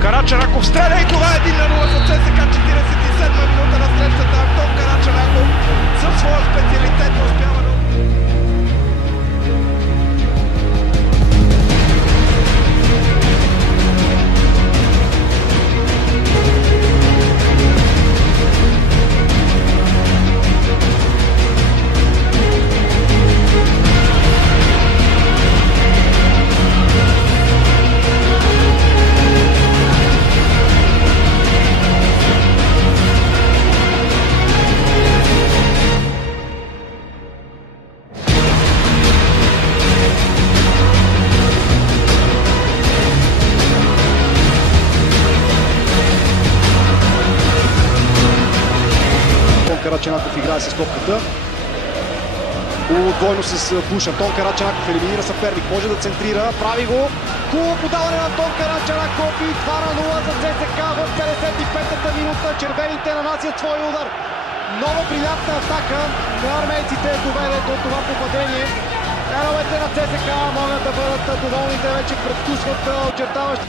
Карачараков стреля и това е 1-0 за ЦСКА. 47-ма минута на срещата. Антон Карачараков със своя специалитет успява да... Карачанаков играе с топката. Двойно с Буш. Антон Карачанаков елиминира съперник. Може да центрира. Прави го. Хубаво подаване на Антон Карачанаков и 2-0 за ЦСКА в 55-та минута. Червените нанасят своя удар. Много приятна атака на армейците доведе до това попадение. Феновете на ЦСКА могат да бъдат доволните, вече предвкусват очертаващи.